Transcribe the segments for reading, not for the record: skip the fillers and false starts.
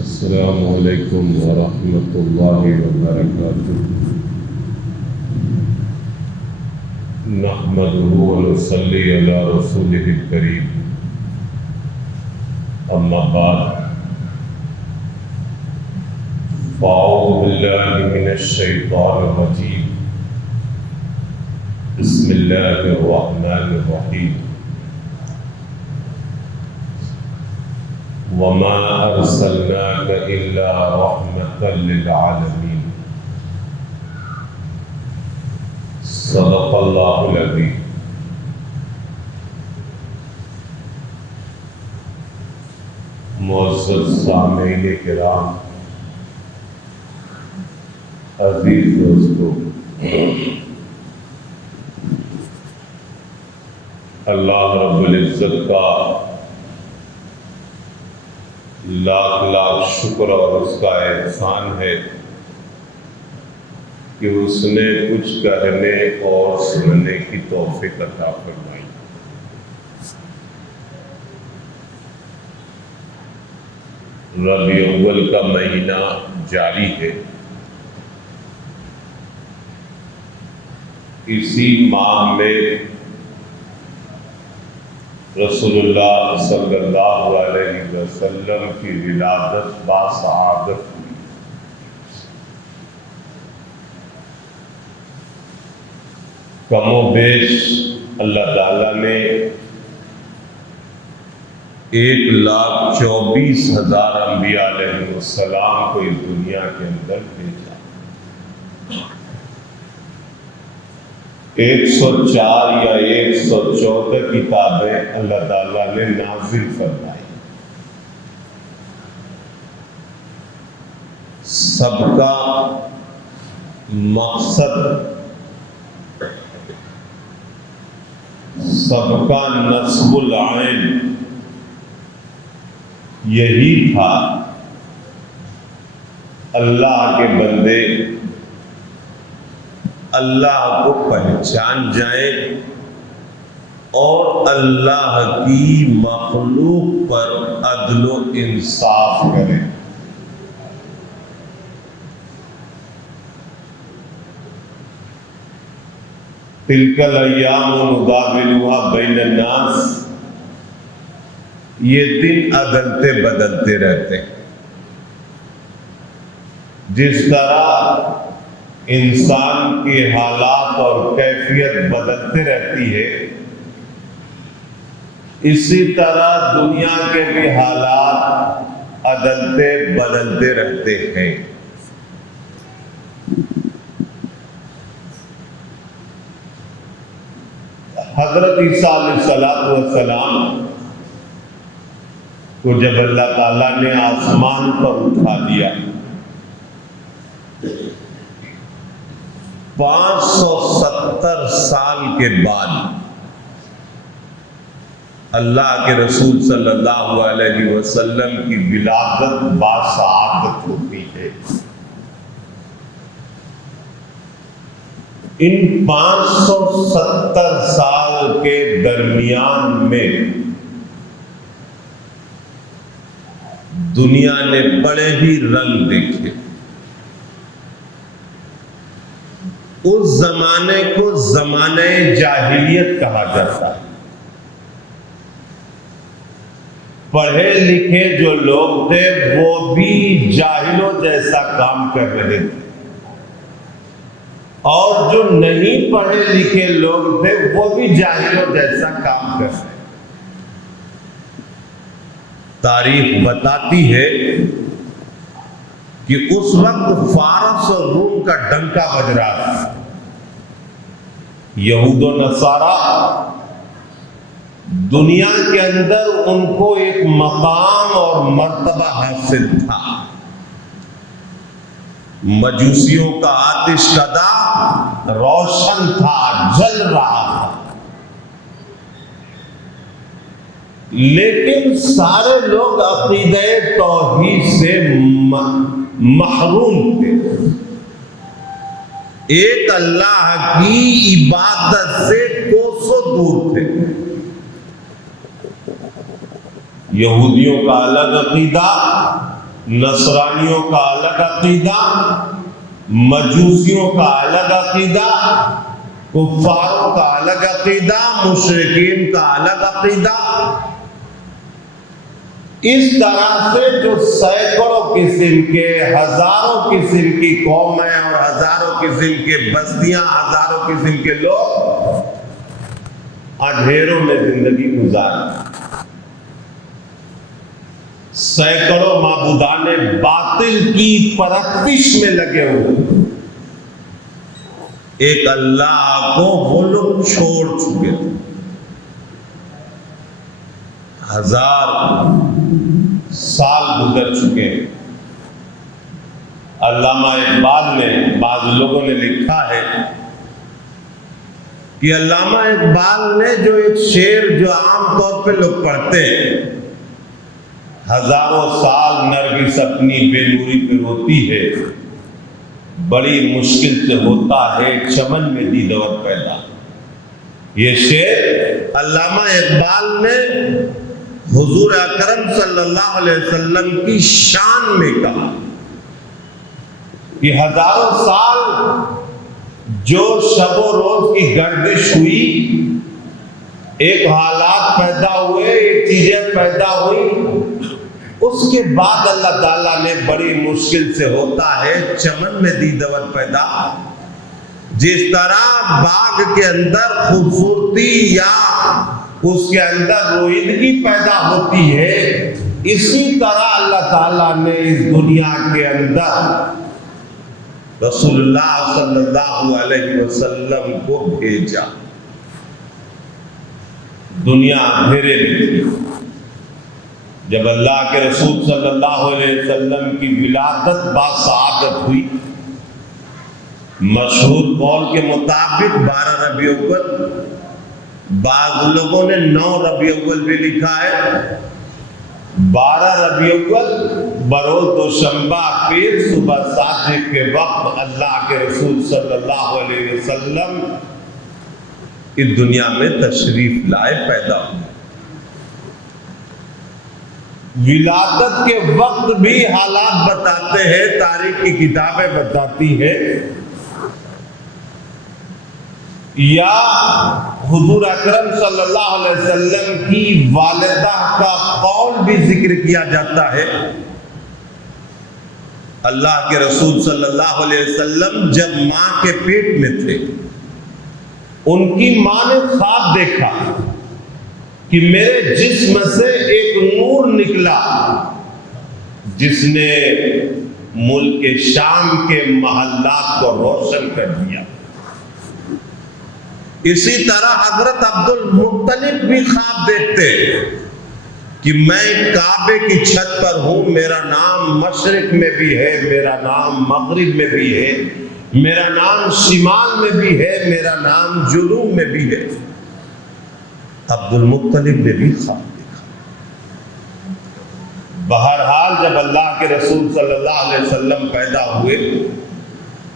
السلام علیکم ورحمۃ اللہ وبرکاتہ۔ نحمده ونصلی علی رسولہ الکریم، اما بعد فاعوذ باللہ من الشیطان الرجیم، بسم اللہ الرحمن الرحیم۔ وما ارسلناک الا رحمۃ للعالمین، صدق اللہ العظیم۔ معزز سامعین کرام، عزیز دوستو، اللہ رب العزت کا لاکھ لاکھ شکر اور اس کا احسان ہے کہ اس نے کچھ کہنے اور سننے کی توفیق عطا فرمائی۔ ربیع اول کا مہینہ جاری ہے۔ اسی ماہ میں رسول اللہ صلی اللہ علیہ وسلم کی ولادت باسعادت ہوئی۔ کم و بیش اللہ تعالیٰ نے 1,24,000 انبیاء علیہ السلام کو اس دنیا کے اندر بھیجا۔ 104 یا 114 کتابیں اللہ تعالیٰ نے نازل فرمائی۔ سب کا مقصد، سب کا نصب العین یہی تھا، اللہ کے بندے اللہ کو پہچان جائیں اور اللہ کی مخلوق پر عدل و انصاف کریں۔ تلک الایام نداولها بین الناس، یہ دن عدلتے بدلتے رہتے ہیں۔ جس طرح انسان کے حالات اور کیفیت بدلتے رہتی ہے، اسی طرح دنیا کے بھی حالات عدلتے بدلتے رہتے ہیں۔ حضرت عیسیٰ علیہ السلام کو جب اللہ تعالیٰ نے آسمان پر اٹھا دیا، 570 سال کے بعد اللہ کے رسول صلی اللہ علیہ وسلم کی ولادت باسعادت ہوتی ہے۔ ان 570 سال کے درمیان میں دنیا نے بڑے ہی رنگ دیکھے۔ اس زمانے کو زمانہ جاہلیت کہا جاتا ہے۔ پڑھے لکھے جو لوگ تھے وہ بھی جاہلوں جیسا کام کر رہے تھے، اور جو نہیں پڑھے لکھے لوگ تھے وہ بھی جاہلوں جیسا کام کر رہے تھے۔ تاریخ بتاتی ہے کہ اس وقت فارس اور روم کا ڈنکا بج رہا تھا۔ یہود و نصارہ دنیا کے اندر ان کو ایک مقام اور مرتبہ حاصل تھا۔ مجوسیوں کا آتش کدہ روشن تھا، جل رہا تھا، لیکن سارے لوگ عقیدہ توحید سے محروم تھے، ایک اللہ کی عبادت سے کوسوں دور تھے۔ یہودیوں کا الگ عقیدہ، نصرانیوں کا الگ عقیدہ، مجوسیوں کا الگ عقیدہ، کفاروں کا الگ عقیدہ، مشرکین کا الگ عقیدہ. اس طرح سے جو سینکڑوں قسم کے، ہزاروں قسم کی قومیں اور ہزاروں قسم کے بستیاں، ہزاروں قسم کے لوگ اندھیروں میں زندگی گزارتے، سینکڑوں معبودان باطل کی پرستش میں لگے ہوئے. ایک اللہ کو وہ لوگ چھوڑ چکے تھے. 1000 سال گزر چکے ہیں. علامہ اقبال نے، بعض لوگوں نے لکھا ہے کہ علامہ اقبال نے جو ایک شعر جو عام طور پہ لوگ پڑھتے ہیں، ہزاروں سال نرگس اپنی بے نوری پہ روتی ہے، بڑی مشکل سے ہوتا ہے چمن میں دیدور پیدا. یہ شعر علامہ اقبال نے حضور اکرم صلی اللہ علیہ وسلم کی شان میں کہا کہ ہزاروں سال جو شب و روز کی گردش ہوئی، ایک حالات پیدا ہوئے، ایک چیزیں پیدا ہوئی، اس کے بعد اللہ تعالیٰ نے بڑی مشکل سے ہوتا ہے چمن میں دیدور پیدا. جس طرح باغ کے اندر خوبصورتی یا اس کے اندر رویدگی پیدا ہوتی ہے، اسی طرح اللہ تعالیٰ نے اس دنیا کے اندر رسول اللہ صلی اللہ علیہ وسلم کو بھیجا. دنیا اندھیرے میں تھی. جب اللہ کے رسول صلی اللہ علیہ وسلم کی ولادت باسعادت ہوئی، مشہور قول کے مطابق 12 ربیع الاول، بعض لوگوں نے 9 ربیع الاول بھی لکھا ہے. 12 ربیع الاول بروز دوشنبہ پیر صبح 7 کے وقت اللہ کے رسول صلی اللہ علیہ وسلم اس دنیا میں تشریف لائے، پیدا ہوئے. ولادت کے وقت بھی حالات بتاتے ہیں، تاریخ کی کتابیں بتاتی ہیں، یا حضور اکرم صلی اللہ علیہ وسلم کی والدہ کا قول بھی ذکر کیا جاتا ہے. اللہ کے رسول صلی اللہ علیہ وسلم جب ماں کے پیٹ میں تھے، ان کی ماں نے خواب دیکھا کہ میرے جسم سے ایک نور نکلا جس نے ملک شام کے محلات کو روشن کر دیا. اسی طرح حضرت عبد المطلب بھی خواب دیکھتے کہ میں کعبے کی چھت پر ہوں، میرا نام مشرق میں بھی ہے، میرا نام مغرب میں بھی ہے، میرا نام شمال میں بھی ہے، میرا نام جنوب میں بھی ہے. عبد المطلب نے بھی خواب دیکھا. بہرحال جب اللہ کے رسول صلی اللہ علیہ وسلم پیدا ہوئے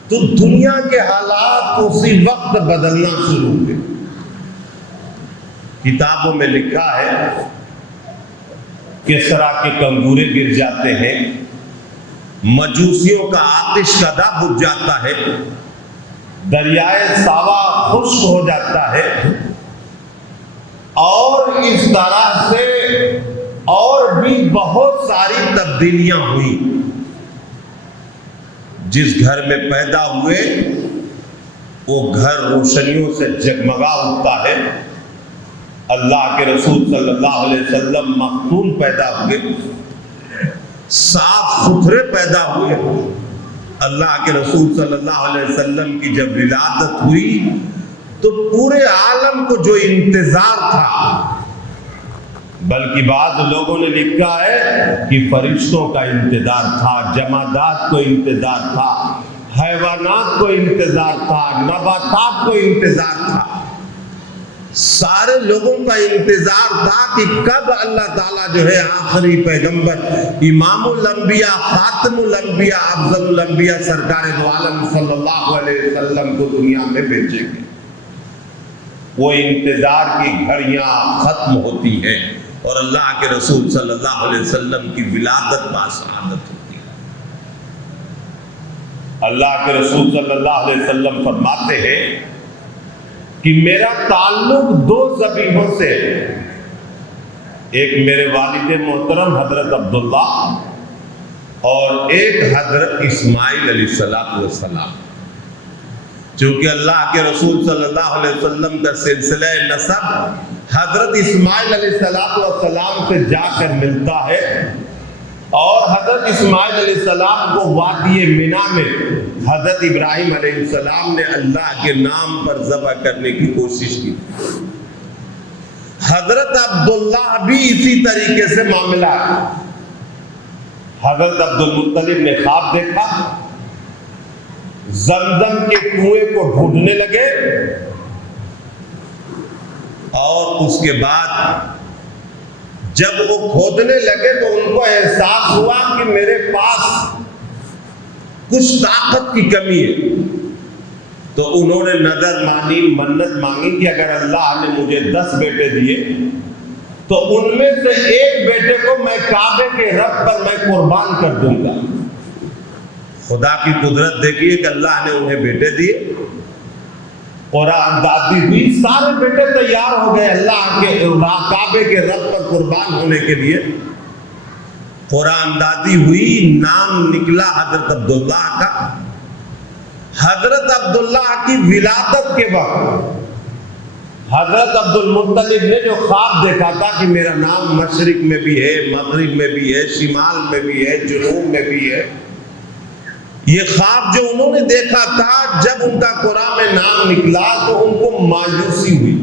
تو دنیا کے حالات اسی وقت بدلنا شروع ہوئے. کتابوں میں لکھا ہے کسریٰ کے کنگورے گر جاتے ہیں، مجوسیوں کا آتش کدہ بجھ جاتا ہے، دریائے ساوا خشک ہو جاتا ہے، اور اس طرح سے اور بھی بہت ساری تبدیلیاں ہوئی. جس گھر میں پیدا ہوئے وہ گھر روشنیوں سے جگمگا اٹھتا ہے. اللہ کے رسول صلی اللہ علیہ وسلم مختون پیدا ہوئے، صاف ستھرے پیدا ہوئے. اللہ کے رسول صلی اللہ علیہ وسلم کی جب ولادت ہوئی تو پورے عالم کو جو انتظار تھا، بلکہ بعض لوگوں نے لکھا ہے کہ فرشتوں کا انتظار تھا، جمادات کو انتظار تھا، حیوانات کو انتظار تھا، نباتات کو انتظار تھا، سارے لوگوں کا انتظار تھا کہ کب اللہ تعالیٰ جو ہے آخری پیغمبر، امام الانبیاء، خاتم الانبیاء، افضل الانبیاء سرکار دو عالم صلی اللہ علیہ وسلم کو دنیا میں بھیجیں گے. وہ انتظار کی گھڑیاں ختم ہوتی ہیں اور اللہ کے رسول صلی اللہ علیہ وسلم کی ولادت باسعادت ہوتی ہے. اللہ کے رسول صلی اللہ علیہ وسلم فرماتے ہیں کہ میرا تعلق دو ذبیحوں سے، ایک میرے والد محترم حضرت عبداللہ اور ایک حضرت اسماعیل علیہ السلام. چونکہ اللہ کے رسول صلی اللہ علیہ وسلم کا سلسلہ نسب حضرت اسماعیل علیہ السلام سے جا کر ملتا ہے، اور حضرت اسماعیل علیہ السلام کو وادی منی میں حضرت ابراہیم علیہ السلام نے اللہ کے نام پر ذبح کرنے کی کوشش کی. حضرت عبداللہ بھی اسی طریقے سے معاملہ ہے. حضرت عبد المطلب نے خواب دیکھا، زمزم کے کنویں کو ڈھونڈنے لگے، اور اس کے بعد جب وہ کھودنے لگے تو ان کو احساس ہوا کہ میرے پاس کچھ طاقت کی کمی ہے. تو انہوں نے نظر مانی، منت مانگی کہ اگر اللہ نے مجھے 10 بیٹے دیے تو ان میں سے ایک بیٹے کو میں کعبے کے رب پر میں قربان کر دوں گا. خدا کی قدرت دیکھیے کہ اللہ نے انہیں بیٹے دیے، قرآن دادی ہوئی، سارے بیٹے تیار ہو گئے اللہ کے کعبے کے رب پر قربان ہونے کے لیے. قرآن دادی ہوئی، نام نکلا حضرت عبداللہ کا. حضرت عبداللہ کی ولادت کے وقت حضرت عبد المطلب نے جو خواب دیکھا تھا کہ میرا نام مشرق میں بھی ہے، مغرب میں بھی ہے، شمال میں بھی ہے، جنوب میں بھی ہے، یہ خواب جو انہوں نے دیکھا تھا جب ان کا قرآن میں نام نکلا تو ان کو مایوسی ہوئی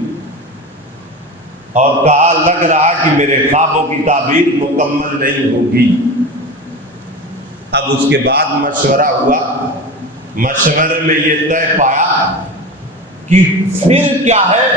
اور کہا لگ رہا کہ میرے خوابوں کی تعبیر مکمل نہیں ہوگی. اب اس کے بعد مشورہ ہوا، مشورے میں یہ طے پایا کہ پھر کیا ہے،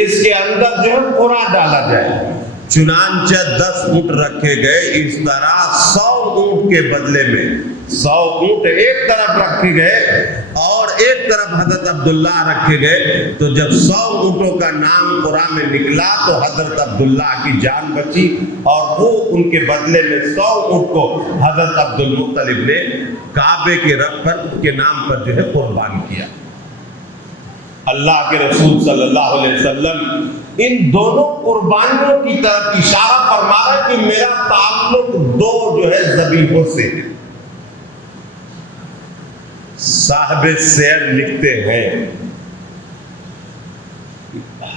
اس کے اندر جو ہے قرآن ڈالا جائے. چنانچہ 10 اونٹ رکھے گئے. اس طرح 100 اونٹ کے بدلے میں 100 اونٹ ایک طرف رکھے گئے اور ایک طرف حضرت عبداللہ رکھے گئے. تو جب 100 اونٹوں کا نام قرآن میں نکلا تو حضرت عبداللہ کی جان بچی، اور وہ ان کے بدلے میں 100 اونٹ کو حضرت عبد المطلب نے کعبے کے رب پر کے نام پر جو ہے قربان کیا. اللہ کے رسول صلی اللہ علیہ وسلم ان دونوں قربانیوں کی طرف اشارہ فرما رہا ہے کہ میرا تعلق دو جو ہے ذبیحوں سے ہے. صاحب سیر لکھتے ہیں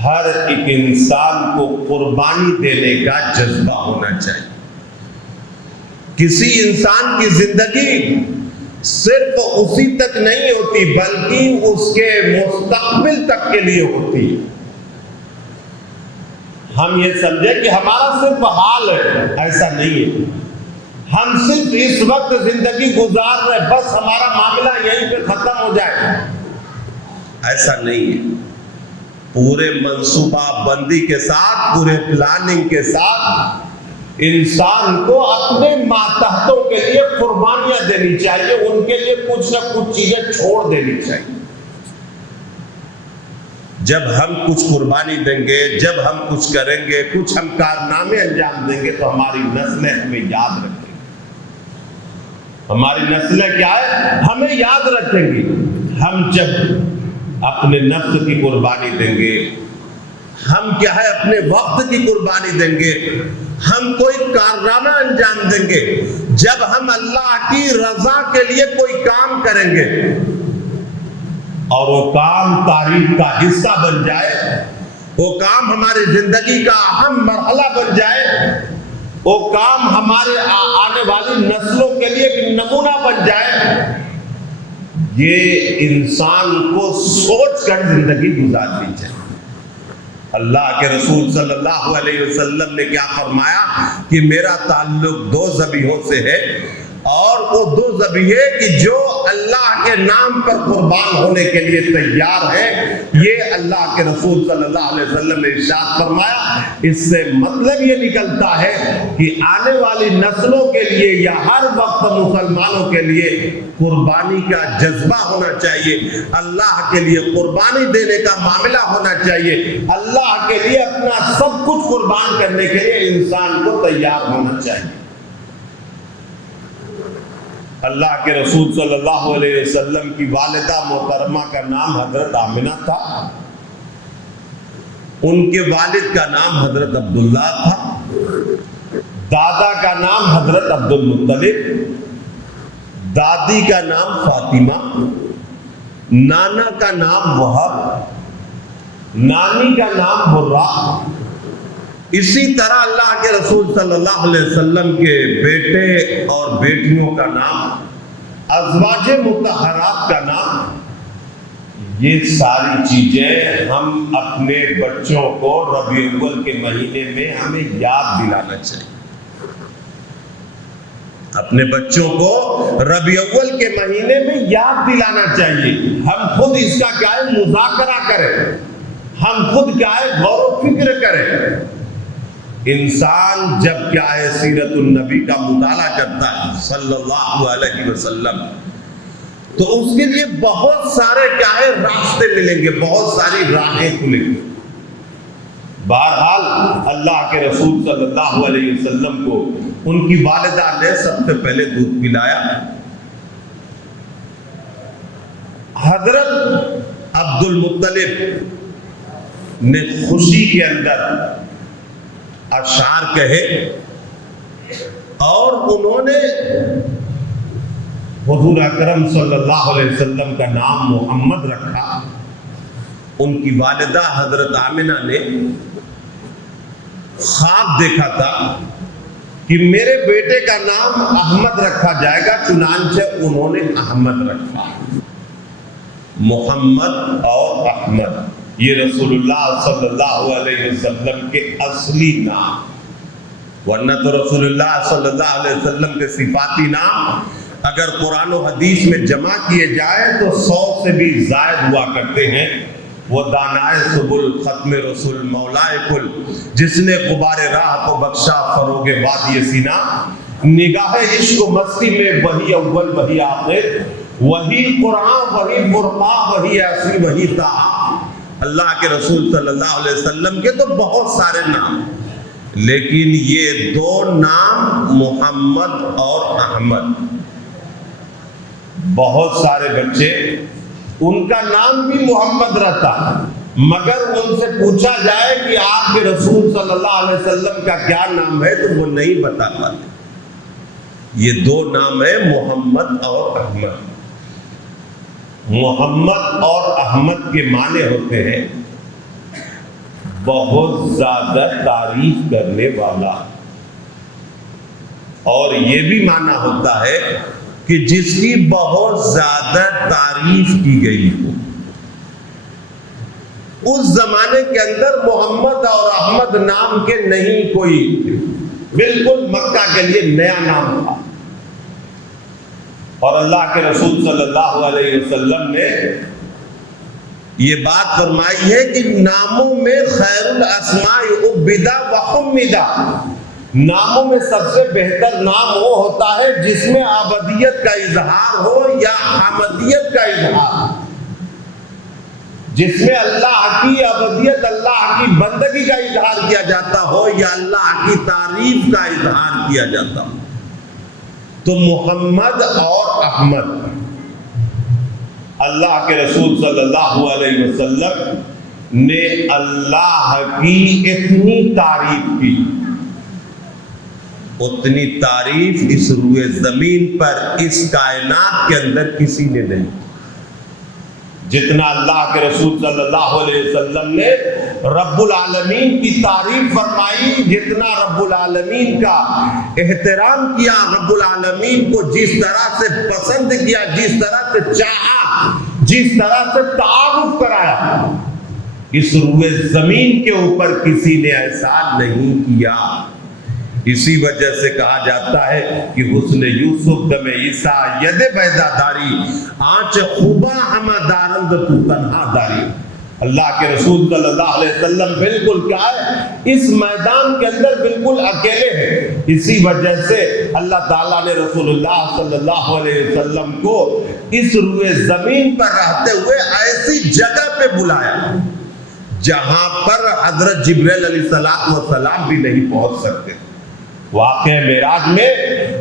ہر ایک انسان کو قربانی دینے کا جذبہ ہونا چاہیے. کسی انسان کی زندگی صرف اسی تک نہیں ہوتی بلکہ اس کے مستقبل تک کے لیے ہوتی ہے. ہم یہ سمجھیں کہ ہمارا صرف حال ہے، ایسا نہیں ہے. ہم صرف اس وقت زندگی گزار رہے، بس ہمارا معاملہ یہیں پہ ختم ہو جائے، ایسا نہیں ہے. پورے منصوبہ بندی کے ساتھ، پورے پلاننگ کے ساتھ انسان کو اپنے ماتحتوں کے لیے قربانیاں دینی چاہیے، ان کے لیے کچھ نہ کچھ چیزیں چھوڑ دینی چاہیے. جب ہم کچھ قربانی دیں گے، جب ہم کچھ کریں گے، کچھ ہم کارنامے انجام دیں گے تو ہماری نسلیں ہمیں یاد رکھیں گی. ہماری نسلیں کیا ہے؟ ہمیں یاد رکھیں گی. ہم جب اپنے نفس کی قربانی دیں گے، ہم کیا ہے اپنے وقت کی قربانی دیں گے، ہم کوئی کارنامہ انجام دیں گے، جب ہم اللہ کی رضا کے لیے کوئی کام کریں گے اور وہ کام تاریخ کا حصہ بن جائے، وہ کام ہماری زندگی کا اہم مرحلہ بن جائے، وہ کام ہمارے آنے والی نسلوں کے لیے ایک نمونہ بن جائے، یہ انسان کو سوچ کر زندگی گزارنی چاہیے. اللہ کے رسول صلی اللہ علیہ وسلم نے کیا فرمایا کہ میرا تعلق دو ذبیحوں سے ہے، اور وہ دو ذبیحے کہ جو اللہ کے نام پر قربان ہونے کے لیے تیار ہے. یہ اللہ کے رسول صلی اللہ علیہ وسلم نے ارشاد فرمایا. اس سے مطلب یہ نکلتا ہے کہ آنے والی نسلوں کے لیے یا ہر وقت مسلمانوں کے لیے قربانی کا جذبہ ہونا چاہیے، اللہ کے لیے قربانی دینے کا معاملہ ہونا چاہیے، اللہ کے لیے اپنا سب کچھ قربان کرنے کے لیے انسان کو تیار ہونا چاہیے. اللہ کے رسول صلی اللہ علیہ وسلم کی والدہ محترمہ کا نام حضرت آمنہ تھا، ان کے والد کا نام حضرت عبداللہ تھا، دادا کا نام حضرت عبد المطلب، دادی کا نام فاطمہ، نانا کا نام وہب، نانی کا نام برہ۔ اسی طرح اللہ کے رسول صلی اللہ علیہ وسلم کے بیٹے اور بیٹیوں کا نام، ازواج مطہرات کا نام، یہ ساری چیزیں ہم اپنے بچوں کو ربیع الاول کے مہینے میں ہمیں یاد دلانا چاہیے۔ اپنے بچوں کو ربیع الاول کے مہینے میں یاد دلانا چاہیے۔ ہم خود اس کا کیا ہے مذاکرہ کریں، ہم خود کیا ہے غور و فکر کریں۔ انسان جب کیا ہے سیرت النبی کا مطالعہ کرتا ہے صلی اللہ علیہ وسلم، تو اس کے لیے بہت سارے کیا ہے راستے ملیں گے، بہت ساری راہیں کھلیں گی۔ بہرحال اللہ کے رسول صلی اللہ علیہ وسلم کو ان کی والدہ نے سب سے پہلے دودھ پلایا۔ حضرت عبد المطلب نے خوشی کے اندر اشعار کہے اور انہوں نے حضور اکرم صلی اللہ علیہ وسلم کا نام محمد رکھا۔ ان کی والدہ حضرت آمنہ نے خواب دیکھا تھا کہ میرے بیٹے کا نام احمد رکھا جائے گا، چنانچہ انہوں نے احمد رکھا۔ محمد اور احمد یہ رسول اللہ صلی اللہ علیہ وسلم کے اصلی نام، ورنہ تو رسول اللہ صلی اللہ علیہ وسلم کے صفاتی نام اگر قرآن و حدیث میں جمع کیے جائے تو 100 سے بھی زائد ہوا کرتے ہیں۔ وہ دانائے سبل، ختم رسول، مولائے کل، جس نے غبار راہ کو بخشا، فروغ وادی سینا، نگاہ عشق و مستی میں وہی اول وہی آخر، وہی قرآن وہی فرقان وہی اصلی وہی طاہا۔ اللہ کے رسول صلی اللہ علیہ وسلم کے تو بہت سارے نام، لیکن یہ دو نام محمد اور احمد، بہت سارے بچے ان کا نام بھی محمد رہتا، مگر ان سے پوچھا جائے کہ آپ کے رسول صلی اللہ علیہ وسلم کا کیا نام ہے تو وہ نہیں بتا پاتے۔ یہ دو نام ہے محمد اور احمد۔ محمد اور احمد کے معنی ہوتے ہیں بہت زیادہ تعریف کرنے والا، اور یہ بھی معنی ہوتا ہے کہ جس کی بہت زیادہ تعریف کی گئی ہو۔ اس زمانے کے اندر محمد اور احمد نام کے نہیں کوئی تھے، بالکل مکہ کے لیے نیا نام تھا۔ اور اللہ کے رسول صلی اللہ علیہ وسلم نے یہ بات فرمائی ہے کہ ناموں میں خیر الاسماء عبدا وحمدا، ناموں میں سب سے بہتر نام وہ ہوتا ہے جس میں عبدیت کا اظہار ہو یا حمدیت کا اظہار، جس میں اللہ کی عبدیت، اللہ کی بندگی کا اظہار کیا جاتا ہو یا اللہ کی تعریف کا اظہار کیا جاتا ہو۔ تو محمد اور احمد، اللہ کے رسول صلی اللہ علیہ وسلم نے اللہ کی اتنی تعریف کی، اتنی تعریف اس روئے زمین پر اس کائنات کے اندر کسی نے نہیں، جتنا اللہ کے رسول صلی اللہ علیہ وسلم نے رب العالمین کی تعریف فرمائی، جتنا رب العالمین کا احترام کیا، رب العالمین کو جس طرح سے پسند کیا، جس طرح سے چاہا، جس طرح سے تعارف کرایا، اس روئے زمین کے اوپر کسی نے ایسا نہیں کیا۔ اسی وجہ سے کہا جاتا ہے کہ حسن یوسف دم عیسیٰ ید بیدا داری، آنچ خوبا ہما دارند تو تنہا داری۔ اللہ کے رسول صلی اللہ علیہ وسلم بالکل کیا ہے اس میدان کے اندر بالکل اکیلے ہیں۔ اسی وجہ سے اللہ تعالیٰ نے رسول اللہ صلی اللہ علیہ وسلم کو اس روئے زمین پر رہتے ہوئے ایسی جگہ پہ بلایا جہاں پر حضرت جبرائیل علیہ السلام بھی نہیں پہنچ سکتے، واقعہ معراج میں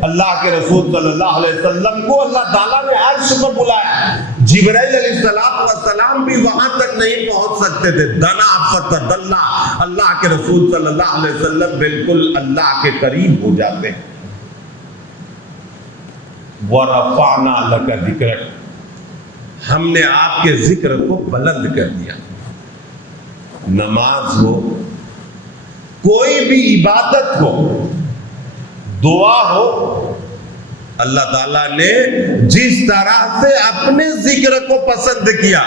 اللہ کے رسول صلی اللہ علیہ وسلم کو اللہ تعالیٰ نے عرش پر بلایا. جبرائیل علیہ السلام بھی وہاں تک نہیں پہنچ سکتے تھے. دنا فتدلا، اللہ کے رسول صلی اللہ علیہ وسلم بالکل اللہ کے قریب ہو جاتے ہیں. وَرَفَعْنَا لَكَ ذِكْرَكَ، ہم نے آپ کے ذکر کو بلند کر دیا. نماز ہو، کوئی بھی عبادت ہو، دعا ہو، اللہ تعالیٰ نے جس طرح سے اپنے ذکر کو پسند کیا،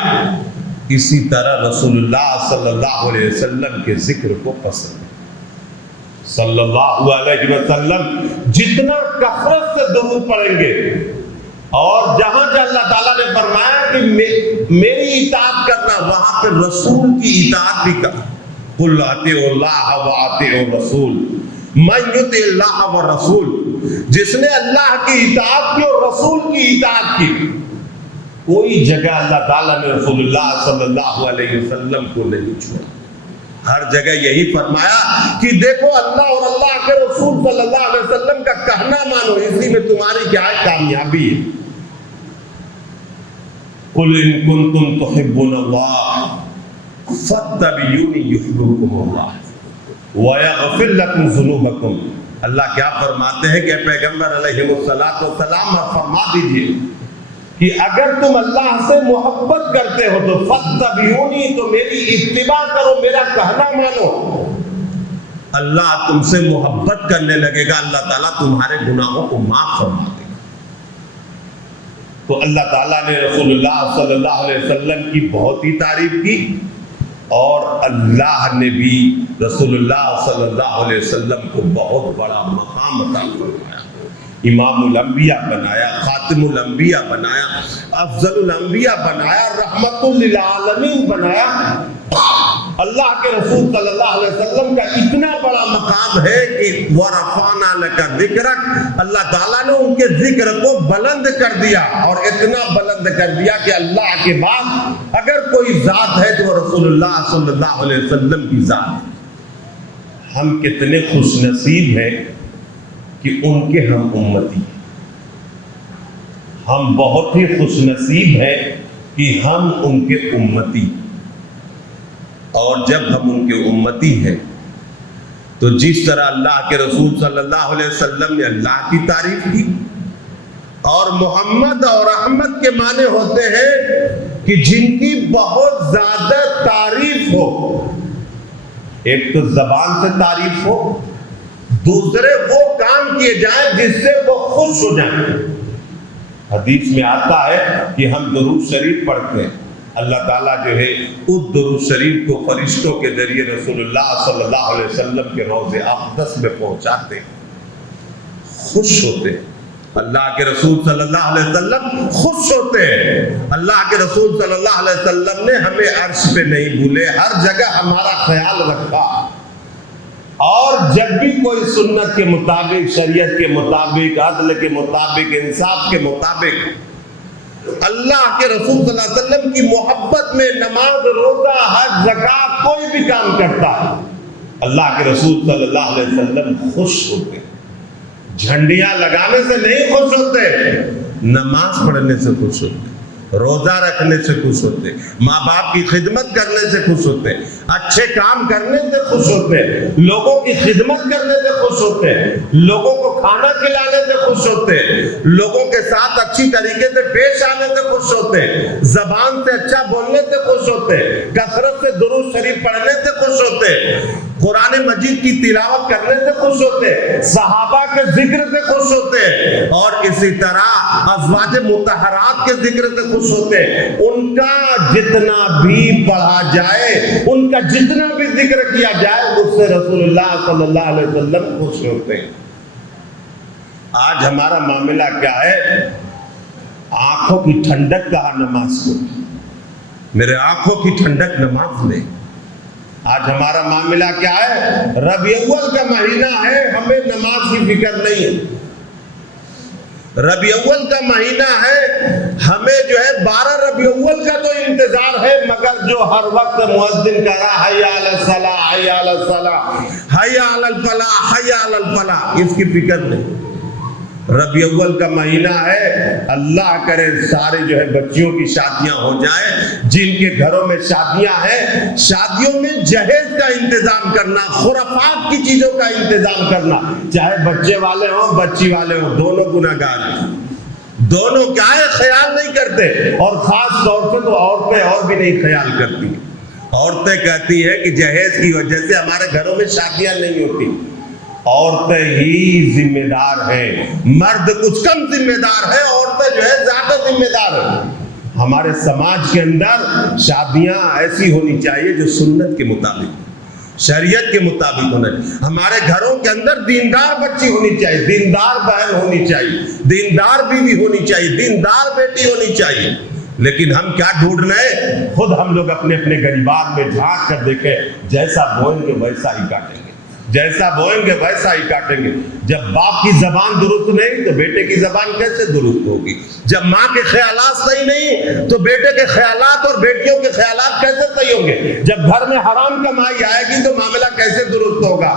اسی طرح رسول اللہ صلی اللہ علیہ وسلم کے ذکر کو پسند کیا. صلی اللہ علیہ وسلم جتنا کثرت سے درود پڑھیں گے، اور جہاں جہاں اللہ تعالیٰ نے فرمایا کہ میری اطاعت کرنا، وہاں پہ رسول کی اطاعت بھی کرنا. قُلْ اطیعوا اللَّهَ وَاطِیعُوا الرَّسُولَ، مَن یُطِعِ اللَّهَ وَالرَّسُولَ، جس نے اللہ کی اطاعت کی اور رسول کی اطاعت کی. کوئی جگہ اللہ تعالیٰ نے رسول اللہ صلی اللہ علیہ وسلم کو نہیں چھوڑا. ہر جگہ یہی فرمایا کہ دیکھو اللہ اور اللہ کے رسول صلی اللہ علیہ وسلم کا کہنا مانو، اسی میں تمہاری کیا ہے کامیابی ہے. قُلْ إِن كُنتُمْ تُحِبُّونَ اللَّهَ فَاتَّبِعُونِي يُحْبِبْكُمُ اللَّهُ وَيَغْفِرْ لَكُمْ ذُنُوبَكُمْ. اللہ کیا فرماتے ہیں کہ پیغمبر علیہ السلام فرما دیجئے کہ اگر تم اللہ سے محبت کرتے ہو تو فَاتَّبِعُونِی، تو میری اتباع کرو، میرا کہنا مانو. اللہ تم سے محبت کرنے لگے گا، اللہ تعالیٰ تمہارے گناہوں کو معاف فرما دے گا. تو اللہ تعالیٰ نے رسول اللہ صلی اللہ علیہ وسلم کی بہت ہی تعریف کی، اور اللہ نے بھی رسول اللہ صلی اللہ علیہ وسلم کو بہت بڑا مقام عطا فرمایا. امام الانبیاء بنایا، خاتم الانبیاء بنایا، افضل الانبیاء بنایا، رحمت للعالمین بنایا. اللہ کے رسول صلی اللہ علیہ وسلم کا اتنا بڑا مقام ہے کہ وَرَفَعْنَا لَكَ ذِكْرَكَ، اللہ تعالیٰ نے ان کے ذکر کو بلند کر دیا، اور اتنا بلند کر دیا کہ اللہ کے بعد اگر کوئی ذات ہے تو وہ رسول اللہ صلی اللہ علیہ وسلم کی ذات. ہم کتنے خوش نصیب ہیں کہ ان کے ہم امتی ہیں. ہم بہت ہی خوش نصیب ہیں کہ ہم ان کے امتی. اور جب ہم ان کے امتی ہیں تو جس طرح اللہ کے رسول صلی اللہ علیہ وسلم نے اللہ کی تعریف کی، اور محمد اور احمد کے معنی ہوتے ہیں کہ جن کی بہت زیادہ تعریف ہو. ایک تو زبان سے تعریف ہو، دوسرے وہ کام کیے جائیں جس سے وہ خوش ہو جائیں. حدیث میں آتا ہے کہ ہم درود شریف پڑھتے ہیں، اللہ تعالیٰ جو ہے اس درود شریف کو فرشتوں کے ذریعے رسول اللہ صلی اللہ علیہ وسلم کے روضے اقدس میں پہنچاتے ہیں. خوش ہوتے ہیں. اللہ کے رسول صلی اللہ علیہ وسلم خوش ہوتے ہیں. اللہ کے رسول صلی اللہ علیہ وسلم نے ہمیں عرش پہ نہیں بھولے، ہر جگہ ہمارا خیال رکھا. اور جب بھی کوئی سنت کے مطابق، شریعت کے مطابق، عدل کے مطابق، انصاف کے مطابق اللہ کے رسول صلی اللہ علیہ وسلم کی محبت میں نماز، روزہ، حج، زکات کوئی بھی کام کرتا ہے، اللہ کے رسول صلی اللہ علیہ وسلم خوش ہوتے. جھنڈیاں لگانے سے نہیں خوش ہوتے، نماز پڑھنے سے خوش ہوتے، روزہ رکھنے سے خوش ہوتے، ماں باپ کی خدمت کرنے سے خوش ہوتے، اچھے کام کرنے سے خوش ہوتے، لوگوں کی خدمت کرنے سے خوش ہوتے، لوگوں کو کھانا کھلانے سے خوش ہوتے، لوگوں کے ساتھ اچھی طریقے سے پیش آنے سے خوش ہوتے، زبان سے اچھا بولنے سے خوش ہوتے، کثرت سے درود شریف پڑھنے سے خوش ہوتے، قرآن مجید کی تلاوت کرنے سے خوش ہوتے، صحابہ کے ذکر سے خوش ہوتے، اور اسی طرح ازواج مطہرات کے ذکر سے خوش ہوتے. ان کا جتنا بھی پڑھا جائے، ان کا جتنا بھی ذکر کیا جائے، اس سے رسول اللہ صلی اللہ علیہ وسلم خوش ہوتے. آج ہمارا معاملہ کیا ہے؟ آنکھوں کی ٹھنڈک کہا نماز کو، میرے آنکھوں کی ٹھنڈک نماز میں. آج ہمارا معاملہ کیا ہے؟ ربیع الاول کا مہینہ ہے، ہمیں نماز کی فکر نہیں ہے. ربیع اول کا مہینہ ہے، ہمیں جو ہے 12 ربیع اول کا تو انتظار ہے، مگر جو ہر وقت مؤذن کہہ رہا حی علی الصلاۃ حی علی الصلاۃ حی علی الفلاح حی علی الفلاح، اس کی فکر نہیں۔ ربیع اول کا مہینہ ہے، اللہ کرے سارے جو ہے بچیوں کی شادیاں ہو جائیں، جن کے گھروں میں شادیاں ہیں، شادیوں میں جہیز کا انتظام کرنا، خرافات کی چیزوں کا انتظام کرنا، چاہے بچے والے ہوں بچی والے ہوں، دونوں گناہگار ہیں، دونوں کیا ہے خیال نہیں کرتے، اور خاص طور پہ تو عورتیں اور بھی نہیں خیال کرتی۔ عورتیں کہتی ہیں کہ جہیز کی وجہ سے ہمارے گھروں میں شادیاں نہیں ہوتی۔ عورتیں ہی ذمہ دار ہیں، مرد کچھ کم ذمہ دار ہے، عورتیں جو ہے زیادہ ذمہ دار ہیں۔ ہمارے سماج کے اندر شادیاں ایسی ہونی چاہیے جو سنت کے مطابق، شریعت کے مطابق ہونا چاہیے۔ ہمارے گھروں کے اندر دیندار بچی ہونی چاہیے، دیندار بہن ہونی چاہیے، دیندار بیوی ہونی چاہیے، دیندار بیٹی ہونی چاہیے۔ لیکن ہم کیا ڈھونڈ رہے ہیں؟ خود ہم لوگ اپنے اپنے گریبان میں جھانک کر دیکھیں، جیسا بوئیں گے ویسا ہی کاٹیں گے، جیسا بوئیں گے ویسا ہی کاٹیں گے۔ جب باپ کی زبان درست نہیں تو بیٹے کی زبان کیسے درست ہوگی؟ جب ماں کے خیالات صحیح نہیں تو بیٹے کے خیالات اور بیٹیوں کے خیالات کیسے صحیح ہوں گے؟ جب گھر میں حرام کمائی آئے گی تو معاملہ کیسے درست ہوگا؟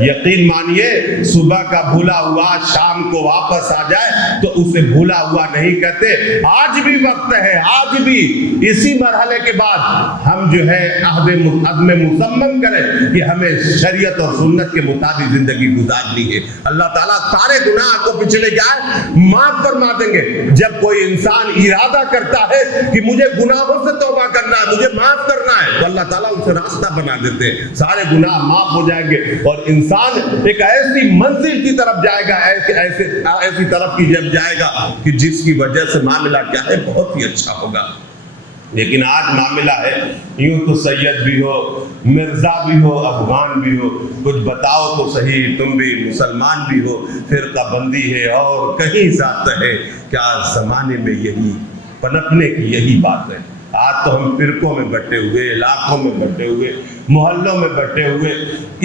یقین مانیے، صبح کا بھولا ہوا شام کو واپس آ جائے تو اسے بھولا ہوا نہیں کہتے۔ آج بھی وقت ہے، آج بھی اسی مرحلے کے بعد ہم جو ہے عزم مصمم کریں کہ ہمیں شریعت اور سنت کے مطابق زندگی گزارنی ہے۔ اللہ تعالیٰ سارے گناہ کو پچھلے جائے معاف فرما دیں گے۔ جب کوئی انسان ارادہ کرتا ہے کہ مجھے گناہوں سے توبہ کرنا ہے، مجھے معاف کرنا ہے، تو اللہ تعالیٰ اسے راستہ بنا دیتے ہیں، سارے گناہ معاف ہو جائیں گے، اور انسان ایک ایسی منزل کی طرف جائے گا، ایسی طرف کی جب جائے گا کہ جس کی وجہ سے معاملہ کیا ہے بہت ہی اچھا ہوگا۔ لیکن آج معاملہ ہے یوں تو سید بھی ہو، مرزا بھی ہو، افغان بھی ہو، کچھ بتاؤ تو صحیح، تم بھی مسلمان بھی ہو، فرقہ بندی ہے اور کہیں ذات ہے، کیا زمانے میں یہی پنپنے کی یہی بات ہے۔ آج تو ہم فرقوں میں بٹے ہوئے، علاقوں میں بٹے ہوئے، محلوں میں بٹے ہوئے،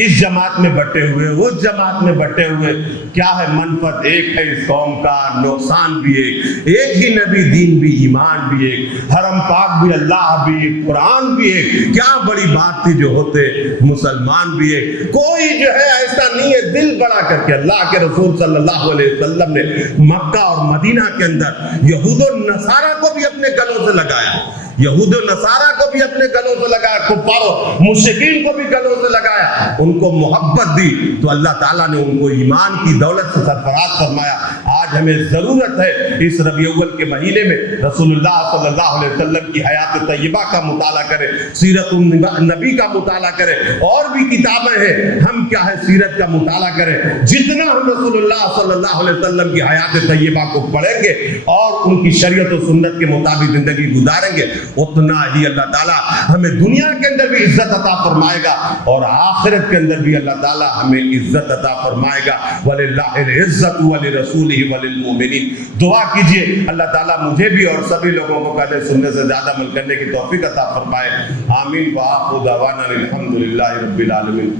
اس جماعت میں بٹے ہوئے، اس جماعت میں بٹے ہوئے، کیا ہے منفعت ایک ہے اس قوم کا، نقصان بھی ایک ہی نبی، دین بھی، ایمان بھی ایک، حرم پاک بھی، اللہ بھی ایک، قرآن بھی ایک، کیا بڑی بات تھی جو ہوتے مسلمان بھی ایک۔ کوئی جو ہے ایسا نہیں ہے دل بڑا کر کے۔ اللہ کے رسول صلی اللہ علیہ وسلم نے مکہ اور مدینہ کے اندر یہود و نصارہ کو بھی اپنے گلوں سے لگایا، یہود و نصارہ کو بھی اپنے گلوں سے لگایا، کفار و مشرکین کو بھی گلوں سے لگایا، ان کو محبت دی تو اللہ تعالیٰ نے ان کو ایمان کی دولت سے سرفراز فرمایا۔ آج ہمیں ضرورت ہے اس ربیع اول کے مہینے میں رسول اللہ صلی اللہ علیہ وسلم کی حیات طیبہ کا مطالعہ کریں، سیرت النبی کا مطالعہ کریں، اور بھی کتابیں ہیں، ہم کیا ہے سیرت کا مطالعہ کریں۔ جتنا ہم رسول اللہ صلی اللہ علیہ وسلم کی حیات طیبہ کو پڑھیں گے اور ان کی شریعت و سنت کے مطابق زندگی گزاریں گے، اتنا ہی اللہ تعالیٰ ہمیں دنیا کے اندر بھی عزت عطا فرمائے گا اور آخرت کے اندر بھی اللہ تعالیٰ ہمیں عزت عطا فرمائے گا۔ وَلِلَّهِ الْعِزَّةُ وَلِرَسُولِهِ وَلِلْمُؤْمِنِينَ۔ دعا کیجئے اللہ تعالیٰ مجھے بھی اور سبھی لوگوں کو کہنے سننے سے زیادہ عمل کرنے کی توفیق عطا فرمائے۔ آمین۔ وآخر دعوانا الحمد للہ رب العالمین۔